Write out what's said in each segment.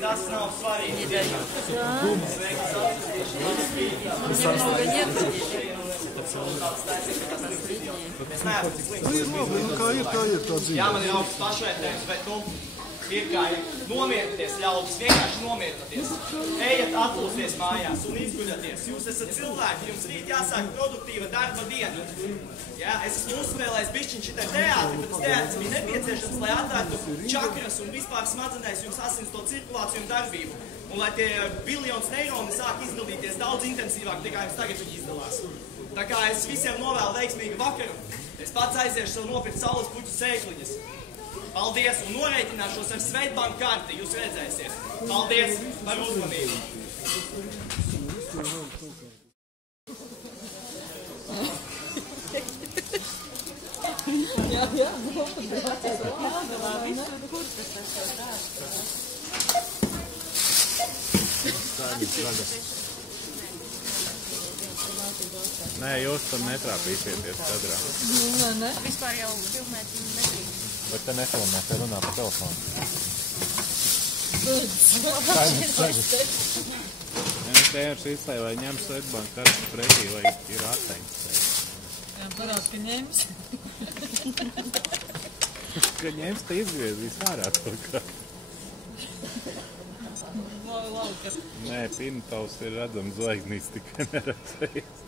Tas nav svarīgi. Не дают. Немного нет. Jā, man ir augsts pašvērtējums, bet, ir kā nomierināties, ļaudis, vienkārši nomierināties. Ejiet, atpūsties mājās un izguļaties. Jūs esat cilvēki, jums rīt jāsāk produktīva darba diena. Jā, es esmu uzspēlējis bišķiņ šitai teātri, bet tas teātris bija nepieciešams, lai atvērtu čakras un vispār smadzenēs jums asins to cirkulāciju un darbību. Un lai tie biljons neironi sāk izdalīties daudz intensīvāk, nekā jums tagad viņi izdalās. Tā kā es visiem novēlu veiksmīgu vakaru, es pats aiziešu sev nopirkt saules puķu sēkliņas. Paldies, un norēķināšos ar Svetbanku karti, jūs redzēsiet. Paldies par uzmanību. Nē, jūs tam netrāpīsieties kadrā. Ne? Vispār jau filmēt negrib. Bet te nefilmē, te runā pa telefonu. Tēvers izslēja, vai ņem Svetbanku kartu pretī, vai ir atteņas. Jā, parād, ka ņems. Ka ņems, te izgriezīs ārā to kartu. Lauka. Nē, Pintaus ir redzams zvaigznīs, tikai neredzējies.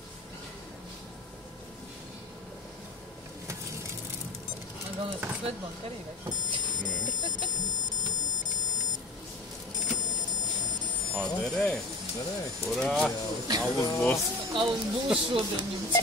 Galvenais, ka Svetbanka arī vajag. Derē, urā, alus būs. Alus būs šodien jums.